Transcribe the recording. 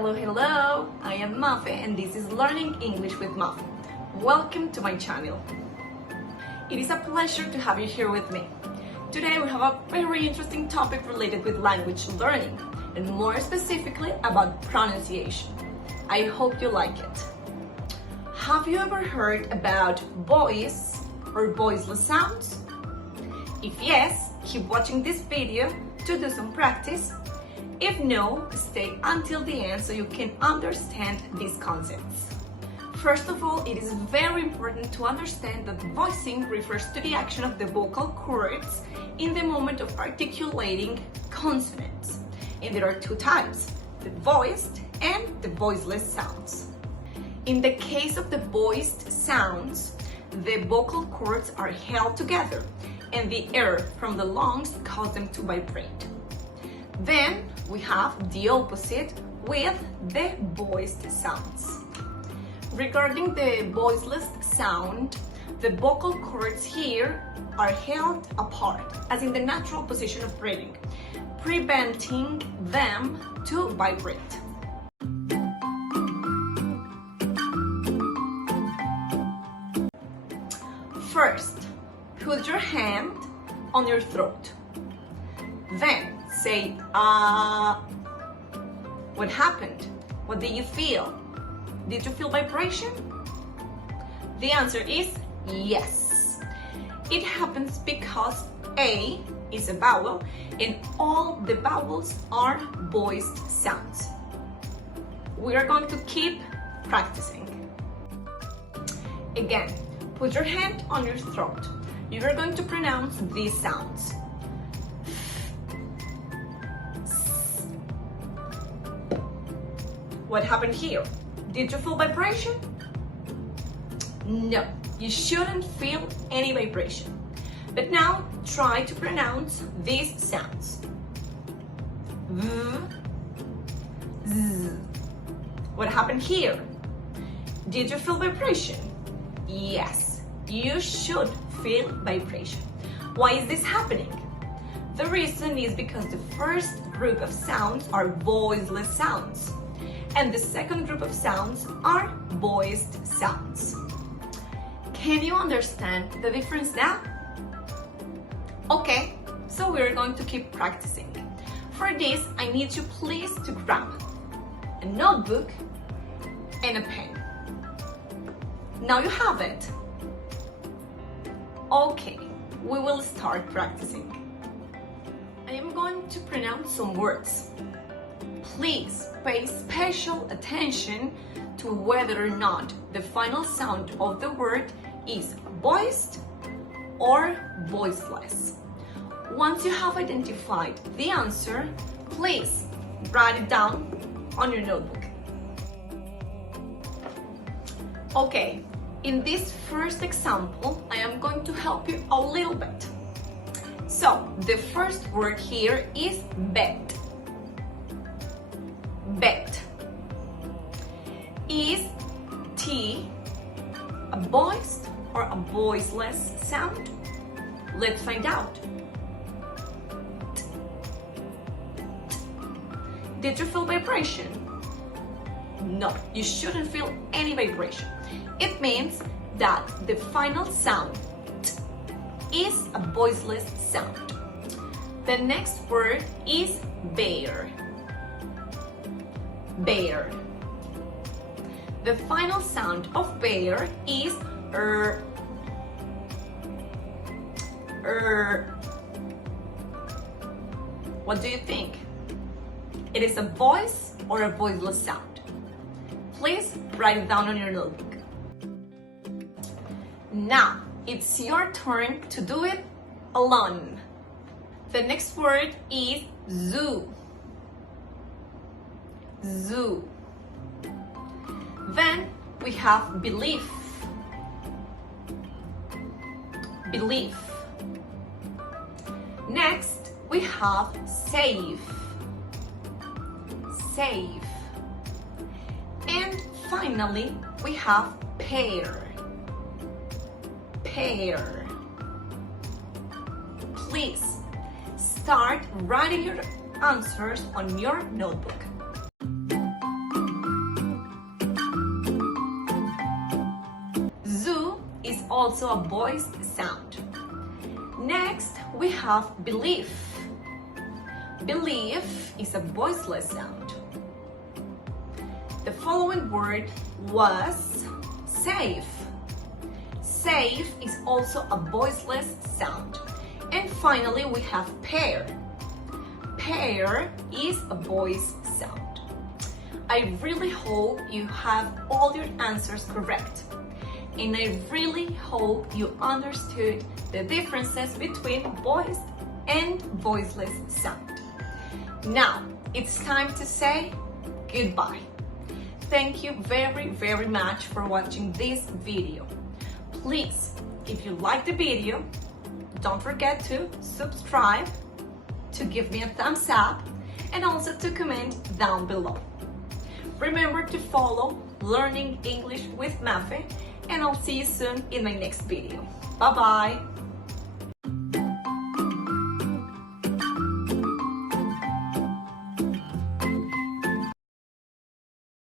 Hello, hello! I am Mafe and this is Learning English with Mafe. Welcome to my channel. It is a pleasure to have you here with me. Today we have a very interesting topic related with language learning and more specifically about pronunciation. I hope you like it. Have you ever heard about voice or voiceless sounds? If yes, keep watching this video to do some practice. If no, stay until the end so you can understand these concepts. First of all, it is very important to understand that voicing refers to the action of the vocal cords in the moment of articulating consonants. And there are two types, the voiced and the voiceless sounds. In the case of the voiced sounds, the vocal cords are held together and the air from the lungs causes them to vibrate. Then we have the opposite with the voiced sounds. Regarding the voiceless sound, the vocal cords here are held apart, as in the natural position of breathing, preventing them to vibrate. First, put your hand on your throat. Then say, What happened? What did you feel? Did you feel vibration? The answer is yes. It happens because A is a vowel and all the vowels are voiced sounds. We are going to keep practicing. Again, put your hand on your throat. You are going to pronounce these sounds. What happened here? Did you feel vibration? No, you shouldn't feel any vibration. But now try to pronounce these sounds. V, Z. What happened here? Did you feel vibration? Yes, you should feel vibration. Why is this happening? The reason is because the first group of sounds are voiceless sounds. And the second group of sounds are voiced sounds. Can you understand the difference now? Okay, so we're going to keep practicing. For this, I need you please to grab a notebook and a pen. Now you have it. Okay, we will start practicing. I am going to pronounce some words. Please pay special attention to whether or not the final sound of the word is voiced or voiceless. Once you have identified the answer, please write it down on your notebook. Okay, in this first example, I am going to help you a little bit. So, the first word here is bed. Bed. Is T a voiced or a voiceless sound? Let's find out. T. Did you feel vibration? No, you shouldn't feel any vibration. It means that the final sound T is a voiceless sound. The next word is bear. Bear. The final sound of bear is er. What do you think? It is a voice or a voiceless sound? Please write it down on your notebook. Now, it's your turn to do it alone. The next word is zoo. Zoo. Then we have belief. Belief. Next we have safe. Safe. And finally we have pair. Pair. Please start writing your answers on your notebook. also a voiced sound. Next, we have belief. Belief is a voiceless sound. The following word was safe. Safe is also a voiceless sound. And finally, we have pair. Pair is a voice sound. I really hope you have all your answers correct. And I really hope you understood the differences between voiced and voiceless sound. Now, it's time to say goodbye. Thank you very much for watching this video. Please, if you like the video, don't forget to subscribe, to give me a thumbs up, and also to comment down below. Remember to follow Learning English with Mafe, and I'll see you soon in my next video. Bye bye!